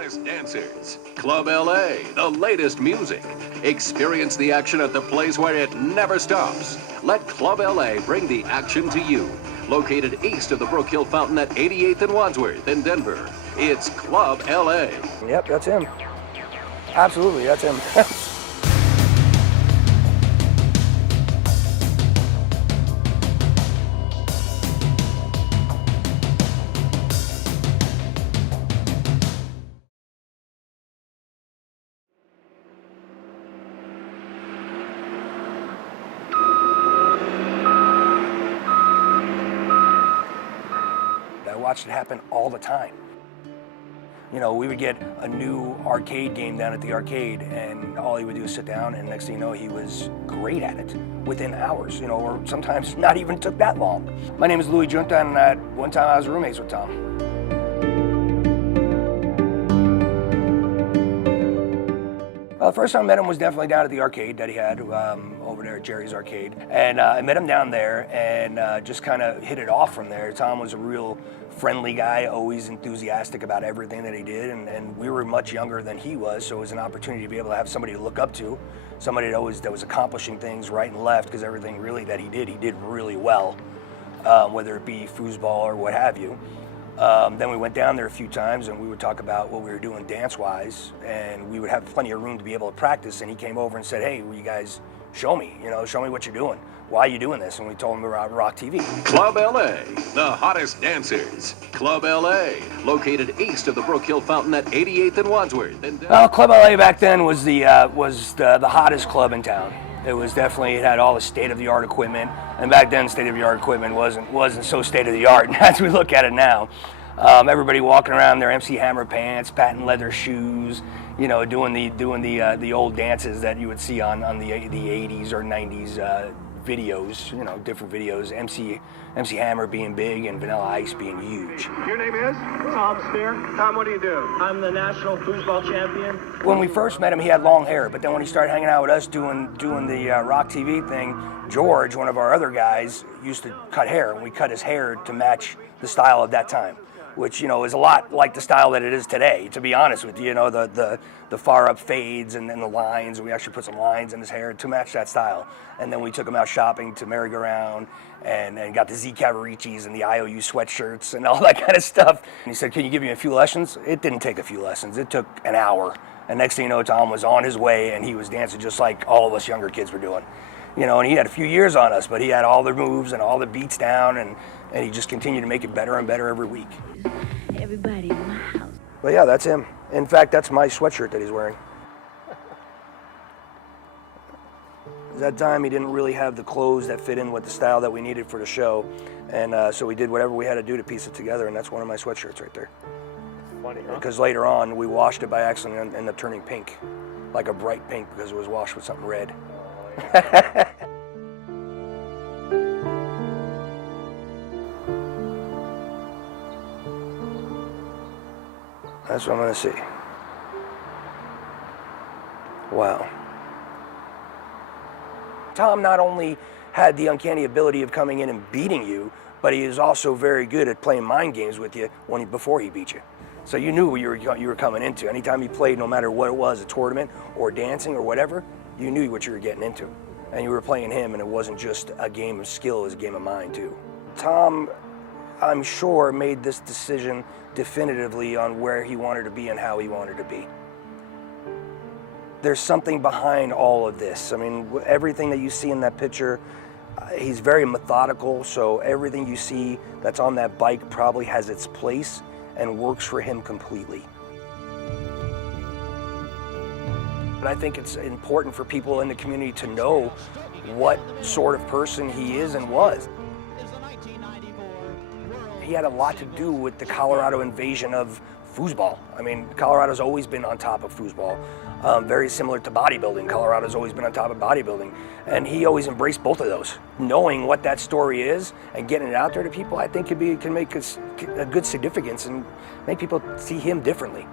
hottest dancers. Club LA, the latest music. Experience the action at the place where it never stops. Let Club LA bring the action to you. Located east of the Brook Hill Fountain at 88th and Wadsworth in Denver. It's Club LA. Yep, that's him. Absolutely, that's him. I watched it happen all the time. You know, we would get a new arcade game down at the arcade, and all he would do is sit down, and next thing you know, he was great at it within hours, you know, or sometimes not even took that long. My name is Louis Junta, and one time I was roommates with Tom. The first time I met him was definitely down at the arcade that he had over there at Jerry's Arcade. And I met him down there and just kind of hit it off from there. Tom was a real friendly guy, always enthusiastic about everything that he did. And we were much younger than he was, so it was an opportunity to be able to have somebody to look up to, somebody that was accomplishing things right and left, because everything really that he did really well, whether it be foosball or what have you. Then we went down there a few times and we would talk about what we were doing dance-wise, and we would have plenty of room to be able to practice, and he came over and said, hey, will you guys show me what you're doing. Why are you doing this? And we told him about Rock TV. Club LA, the hottest dancers. Club LA, located east of the Brook Hill Fountain at 88th and Wadsworth. Well, Club LA back then was the hottest club in town. It had all the state-of-the-art equipment, and back then state-of-the-art equipment wasn't so state-of-the-art as we look at it now. Everybody walking around their MC Hammer pants, patent leather shoes, you know, doing the old dances that you would see on the 80s or 90s videos, you know, different videos. MC Hammer being big and Vanilla Ice being huge. Your name is? Tom Spear. Tom, what do you do? I'm the national foosball champion. When we first met him, he had long hair, but then when he started hanging out with us doing the Rock TV thing, George, one of our other guys, used to cut hair, and we cut his hair to match the style of that time, which, you know, is a lot like the style that it is today, to be honest with you. You know, the far up fades and then the lines. We actually put some lines in his hair to match that style. And then we took him out shopping to merry-go-round and got the Z Cavaricis and the IOU sweatshirts and all that kind of stuff. And he said, can you give me a few lessons? It didn't take a few lessons. It took an hour. And next thing you know, Tom was on his way, and he was dancing just like all of us younger kids were doing. You know, and he had a few years on us, but he had all the moves and all the beats down, and he just continued to make it better and better every week. Everybody in my house. But yeah, that's him. In fact, that's my sweatshirt that he's wearing. That time he didn't really have the clothes that fit in with the style that we needed for the show, and so we did whatever we had to do to piece it together, and that's one of my sweatshirts right there. Funny, huh? Because later on we washed it by accident and ended up turning pink, like a bright pink, because it was washed with something red. That's what I'm gonna see. Wow. Tom not only had the uncanny ability of coming in and beating you, but he is also very good at playing mind games with you before he beat you. So you knew what you were coming into. Anytime he played, no matter what it was, a tournament or dancing or whatever, you knew what you were getting into. And you were playing him, and it wasn't just a game of skill, it was a game of mind too. Tom, I'm sure, made this decision definitively on where he wanted to be and how he wanted to be. There's something behind all of this. I mean, everything that you see in that picture, he's very methodical, so everything you see that's on that bike probably has its place and works for him completely. And I think it's important for people in the community to know what sort of person he is and was. He had a lot to do with the Colorado invasion of foosball. I mean, Colorado's always been on top of foosball. Very similar to bodybuilding. Colorado's always been on top of bodybuilding. And he always embraced both of those. Knowing what that story is and getting it out there to people, I think can make a good significance and make people see him differently.